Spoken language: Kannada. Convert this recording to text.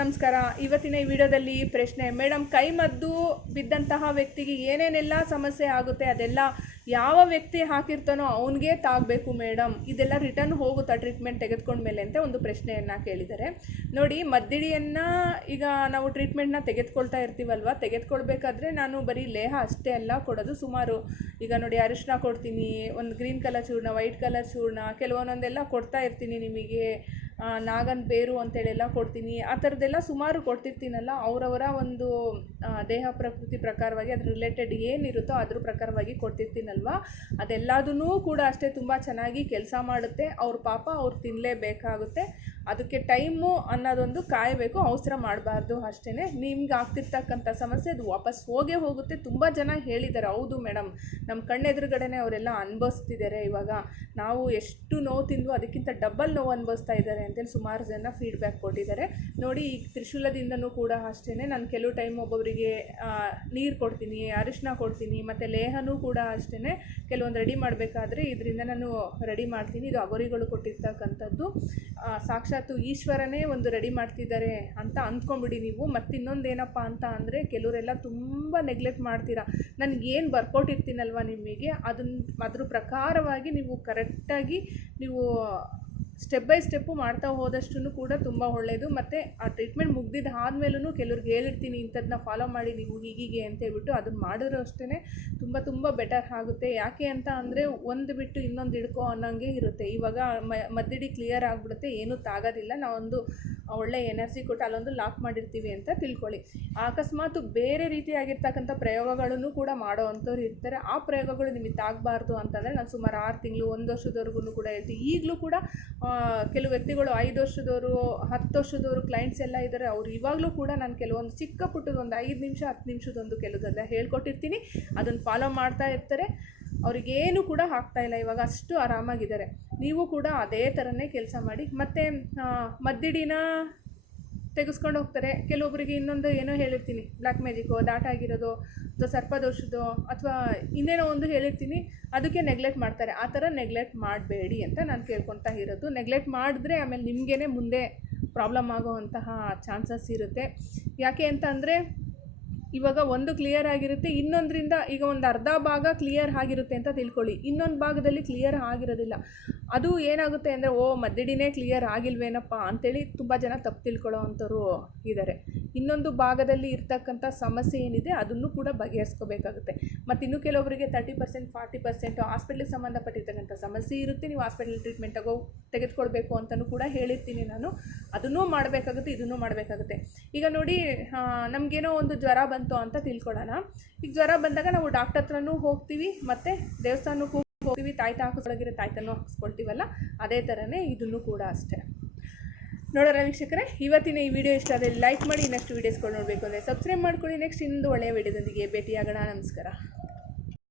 ನಮಸ್ಕಾರ. ಇವತ್ತಿನ ಈ ವಿಡಿಯೋದಲ್ಲಿ ಪ್ರಶ್ನೆ ಮೇಡಮ್ ಕೈಮದ್ದು ಬಿದ್ದಂತಹ ವ್ಯಕ್ತಿಗೆ ಏನೇನೆಲ್ಲ ಸಮಸ್ಯೆ ಆಗುತ್ತೆ? ಅದೆಲ್ಲ ಯಾವ ವ್ಯಕ್ತಿ ಹಾಕಿರ್ತಾನೋ ಅವನಿಗೆ ತಾಗಬೇಕು ಮೇಡಮ್ ಇದೆಲ್ಲ ರಿಟರ್ನ್ ಹೋಗುತ್ತಾ ಟ್ರೀಟ್ಮೆಂಟ್ ತೆಗೆದುಕೊಂಡ್ಮೇಲೆ ಅಂತ ಒಂದು ಪ್ರಶ್ನೆಯನ್ನು ಕೇಳಿದ್ದಾರೆ. ನೋಡಿ, ಮದ್ದಿಡಿಯನ್ನು ಈಗ ನಾವು ಟ್ರೀಟ್ಮೆಂಟ್ನ ತೆಗೆದುಕೊಳ್ತಾ ಇರ್ತೀವಲ್ವ? ತೆಗೆದುಕೊಳ್ಬೇಕಾದ್ರೆ ನಾನು ಬರೀ ಲೇಹ ಅಷ್ಟೇ ಅಲ್ಲ ಕೊಡೋದು. ಸುಮಾರು ಈಗ ನೋಡಿ ಅರಿಶಿನ ಕೊಡ್ತೀನಿ, ಒಂದು ಗ್ರೀನ್ ಕಲರ್ ಚೂರ್ಣ, ವೈಟ್ ಕಲರ್ ಚೂರ್ಣ ಕೆಲವೊಂದೊಂದೆಲ್ಲ ಕೊಡ್ತಾ ಇರ್ತೀನಿ ನಿಮಗೆ. ನಾಗನ್ ಬೇರು ಅಂತೇಳೆಲ್ಲ ಕೊಡ್ತೀನಿ. ಆ ಥರದ್ದೆಲ್ಲ ಸುಮಾರು ಕೊಡ್ತಿರ್ತೀನಲ್ಲ, ಅವರವರ ಒಂದು ದೇಹ ಪ್ರಕೃತಿ ಪ್ರಕಾರವಾಗಿ ಅದ್ರ ರಿಲೇಟೆಡ್ ಏನಿರುತ್ತೋ ಅದ್ರ ಪ್ರಕಾರವಾಗಿ ಕೊಡ್ತಿರ್ತೀನಲ್ವ? ಅದೆಲ್ಲದೂ ಕೂಡ ಅಷ್ಟೇ ತುಂಬ ಚೆನ್ನಾಗಿ ಕೆಲಸ ಮಾಡುತ್ತೆ. ಅವ್ರ ಪಾಪ ಅವ್ರು ತಿನ್ನಲೇಬೇಕಾಗುತ್ತೆ ಅದಕ್ಕೆ ಟೈಮು ಅನ್ನೋದೊಂದು ಕಾಯಬೇಕು ಅವಸರ ಮಾಡಬಾರ್ದು ಅಷ್ಟೇ ನಿಮ್ಗೆ ಆಗ್ತಿರ್ತಕ್ಕಂಥ ಸಮಸ್ಯೆ ಅದು ವಾಪಸ್ ಹೋಗೇ ಹೋಗುತ್ತೆ. ತುಂಬ ಜನ ಹೇಳಿದ್ದಾರೆ ಹೌದು ಮೇಡಮ್ ನಮ್ಮ ಕಣ್ಣೆದುರುಗಡೆನೆ ಅವರೆಲ್ಲ ಅನುಭವಿಸ್ತಿದ್ದಾರೆ ಇವಾಗ. ನಾವು ಎಷ್ಟು ನೋವು ತಿಂದು ಅದಕ್ಕಿಂತ ಡಬಲ್ ನೋವು ಅನುಭವಿಸ್ತಾ ಇದ್ದಾರೆ ಅಂತೇಳಿ ಸುಮಾರು ಜನ ಫೀಡ್ಬ್ಯಾಕ್ ಕೊಟ್ಟಿದ್ದಾರೆ ನೋಡಿ ಈ ತ್ರಿಶೂಲದಿಂದನೂ ಕೂಡ ಅಷ್ಟೇ ನಾನು ಕೆಲವು ಟೈಮ್ ಒಬ್ಬೊಬ್ಬರಿಗೆ ನೀರು ಕೊಡ್ತೀನಿ ಅರಿಶಿನ ಕೊಡ್ತೀನಿ ಮತ್ತು ಲೇಹನೂ ಕೂಡ ಅಷ್ಟೇ ಕೆಲವೊಂದು ರೆಡಿ ಮಾಡಬೇಕಾದ್ರೆ ಇದರಿಂದ ನಾನು ರೆಡಿ ಮಾಡ್ತೀನಿ. ಇದು ಅಗೋರಿಗಳು ಕೊಟ್ಟಿರ್ತಕ್ಕಂಥದ್ದು. ಆ, ಸಾಕ್ಷಾತ್ತು ಈಶ್ವರನೇ ಒಂದು ರೆಡಿ ಮಾಡ್ತಿದ್ದಾರೆ ಅಂತ ಅಂದ್ಕೊಂಬಿಡಿ ನೀವು. ಮತ್ತು ಇನ್ನೊಂದೇನಪ್ಪ ಅಂತ ಅಂದರೆ ಕೆಲವರೆಲ್ಲ ತುಂಬ ನೆಗ್ಲೆಕ್ಟ್ ಮಾಡ್ತೀರಾ. ನನಗೇನು ಬರ್ಕೊಟ್ಟಿರ್ತೀನಲ್ವ ನಿಮಗೆ ಅದನ್ನ ಅದ್ರ ಪ್ರಕಾರವಾಗಿ ನೀವು ಕರೆಕ್ಟಾಗಿ ನೀವು ಸ್ಟೆಪ್ ಬೈ ಸ್ಟೆಪ್ಪು ಮಾಡ್ತಾ ಹೋದಷ್ಟು ಕೂಡ ತುಂಬ ಒಳ್ಳೆಯದು ಮತ್ತು ಆ ಟ್ರೀಟ್ಮೆಂಟ್ ಮುಗ್ದಿದ್ದು ಆದಮೇಲೂ ಕೆಲವ್ರಿಗೆ ಹೇಳಿರ್ತೀನಿ ಇಂಥದ್ದನ್ನ ಫಾಲೋ ಮಾಡಿ, ನೀವು ಹೀಗೀಗೆ ಅಂತ ಹೇಳ್ಬಿಟ್ಟು ಅದನ್ನು ಮಾಡಿದ್ರು ಅಷ್ಟೇ ತುಂಬ ತುಂಬ ಬೆಟರ್ ಆಗುತ್ತೆ. ಯಾಕೆ ಅಂತ ಅಂದರೆ ಒಂದು ಬಿಟ್ಟು ಇನ್ನೊಂದು ಹಿಡ್ಕೋ ಅನ್ನೋಂಗೆ ಇರುತ್ತೆ. ಇವಾಗ ಮದ್ದಿಡಿ ಕ್ಲಿಯರ್ ಆಗಿಬಿಡುತ್ತೆ, ಏನೂ ತಾಗೋದಿಲ್ಲ. ನಾವೊಂದು ಒಳ್ಳೆ ಎನರ್ಜಿ ಕೊಟ್ಟು ಅಲ್ಲೊಂದು ಲಾಕ್ ಮಾಡಿರ್ತೀವಿ ಅಂತ ತಿಳ್ಕೊಳ್ಳಿ. ಅಕಸ್ಮಾತ್ ಬೇರೆ ರೀತಿಯಾಗಿರ್ತಕ್ಕಂಥ ಪ್ರಯೋಗಗಳನ್ನು ಕೂಡ ಮಾಡೋ ಅಂಥವ್ರು ಇರ್ತಾರೆ. ಆ ಪ್ರಯೋಗಗಳು ನಿಮಗೆ ತಾಗಬಾರ್ದು ಅಂತಂದರೆ ನಾನು ಸುಮಾರು ಆರು ತಿಂಗಳು, ಒಂದು ವರ್ಷದವರೆಗೂ ಕೂಡ ಹೇಳ್ತೀನಿ ಈಗಲೂ ಕೂಡ ಕೆಲವು ವ್ಯಕ್ತಿಗಳು ಐದು ವರ್ಷದವರು, ಹತ್ತು ವರ್ಷದವರು ಕ್ಲೈಂಟ್ಸ್ ಎಲ್ಲ ಇದ್ದಾರೆ ಅವ್ರು ಇವಾಗಲೂ ಕೂಡ ನಾನು ಕೆಲವೊಂದು ಚಿಕ್ಕ ಪುಟ್ಟದೊಂದು ಐದು ನಿಮಿಷ, ಹತ್ತು ನಿಮಿಷದೊಂದು ಕೆಲವುದೆಲ್ಲ ಹೇಳ್ಕೊಟ್ಟಿರ್ತೀನಿ. ಅದನ್ನು ಫಾಲೋ ಮಾಡ್ತಾ ಇರ್ತಾರೆ. ಅವ್ರಿಗೇನು ಕೂಡ ಆಗ್ತಾ ಇಲ್ಲ, ಇವಾಗ ಅಷ್ಟು ಆರಾಮಾಗಿದ್ದಾರೆ. ನೀವು ಕೂಡ ಅದೇ ಥರನೇ ಕೆಲಸ ಮಾಡಿ, ಮತ್ತು ಮದ್ದಿಡಿನ ತೆಗೆಸ್ಕೊಂಡು ಹೋಗ್ತಾರೆ. ಕೆಲವೊಬ್ಬರಿಗೆ ಇನ್ನೊಂದು ಏನೋ ಹೇಳಿರ್ತೀನಿ ಬ್ಲ್ಯಾಕ್ ದಾಟ ಆಗಿರೋದು, ಅಥವಾ ಸರ್ಪದೋಷದೋ ಅಥವಾ ಇನ್ನೇನೋ ಒಂದು ಹೇಳಿರ್ತೀನಿ, ಅದಕ್ಕೆ ನೆಗ್ಲೆಕ್ಟ್ ಮಾಡ್ತಾರೆ. ಆ ಥರ ನೆಗ್ಲೆಕ್ಟ್ ಮಾಡಬೇಡಿ ಅಂತ ನಾನು ಕೇಳ್ಕೊತಾ ಇರೋದು. ನೆಗ್ಲೆಕ್ಟ್ ಮಾಡಿದ್ರೆ ಆಮೇಲೆ ನಿಮಗೇ ಮುಂದೆ ಪ್ರಾಬ್ಲಮ್ ಆಗೋವಂತಹ ಚಾನ್ಸಸ್ ಇರುತ್ತೆ. ಯಾಕೆ ಅಂತ ಅಂದರೆ ಇವಾಗ ಒಂದು ಕ್ಲಿಯರ್ ಆಗಿರುತ್ತೆ, ಇನ್ನೊಂದರಿಂದ ಈಗ ಒಂದು ಅರ್ಧ ಭಾಗ ಕ್ಲಿಯರ್ ಆಗಿರುತ್ತೆ ಅಂತ ತಿಳ್ಕೊಳ್ಳಿ. ಇನ್ನೊಂದು ಭಾಗದಲ್ಲಿ ಕ್ಲಿಯರ್ ಆಗಿರೋದಿಲ್ಲ. ಅದು ಏನಾಗುತ್ತೆ ಅಂದರೆ, ಓ ಮದ್ದಿಡಿನೇ ಕ್ಲಿಯರ್ ಆಗಿಲ್ವೇನಪ್ಪ ಅಂಥೇಳಿ ತುಂಬ ಜನ ತಪ್ಪು ತಿಳ್ಕೊಳ್ಳೋ ಅಂಥವ್ರು ಇದ್ದಾರೆ ಇನ್ನೊಂದು ಭಾಗದಲ್ಲಿ ಇರ್ತಕ್ಕಂಥ ಸಮಸ್ಯೆ ಏನಿದೆ, ಅದನ್ನು ಕೂಡ ಬಗೆಹರಿಸ್ಕೋಬೇಕಾಗುತ್ತೆ. ಮತ್ತು ಇನ್ನು ಕೆಲವರಿಗೆ ತರ್ಟಿ ಪರ್ಸೆಂಟ್ ಫಾರ್ಟಿ ಪರ್ಸೆಂಟ್ ಹಾಸ್ಪಿಟ್ಲಿಗೆ ಸಂಬಂಧಪಟ್ಟಿರ್ತಕ್ಕಂಥ ಸಮಸ್ಯೆ ಇರುತ್ತೆ. ನೀವು ಹಾಸ್ಪಿಟಲ್ ಟ್ರೀಟ್ಮೆಂಟ್ ತಗೋ, ತೆಗೆದುಕೊಳ್ಬೇಕು ಅಂತಲೂ ಕೂಡ ಹೇಳಿರ್ತೀನಿ ನಾನು. ಅದನ್ನೂ ಮಾಡಬೇಕಾಗುತ್ತೆ, ಇದನ್ನೂ ಮಾಡಬೇಕಾಗುತ್ತೆ. ಈಗ ನೋಡಿ ನಮಗೇನೋ ಒಂದು ಜ್ವರ ಬಂತು ಅಂತ ತಿಳ್ಕೊಳ್ಳೋಣ. ಈಗ ಜ್ವರ ಬಂದಾಗ ನಾವು ಡಾಕ್ಟರ್ ಹತ್ರನೂ ಹೋಗ್ತೀವಿ, ಮತ್ತು ದೇವಸ್ಥಾನಕ್ಕೂ ಹೋಗ್ತೀವಿ, ತಾಯ್ತ ಹಾಕಿಸ್ಕೊಳಗಿರೋ ತಾಯ್ತನೂ ಹಾಕಿಸ್ಕೊಳ್ತೀವಲ್ಲ, ಅದೇ ಥರನೇ ಇದನ್ನು ಕೂಡ ಅಷ್ಟೇ. ನೋಡೋರ ವೀಕ್ಷಕರೇ, ಇವತ್ತಿನ ಈ ವಿಡಿಯೋ ಇಷ್ಟ ಆದರೆ ಲೈಕ್ ಮಾಡಿ ನೆಕ್ಸ್ಟ್ ವೀಡಿಯೋಸ್ಗಳು ನೋಡಬೇಕು ಅಂದರೆ ಸಬ್ಸ್ಕ್ರೈಬ್ ಮಾಡ್ಕೊಳ್ಳಿ. ನೆಕ್ಸ್ಟ್ ಇನ್ನೊಂದು ಒಳ್ಳೆಯ ವಿಡಿಯೋದೊಂದಿಗೆ ಭೇಟಿಯಾಗೋಣ. ನಮಸ್ಕಾರ.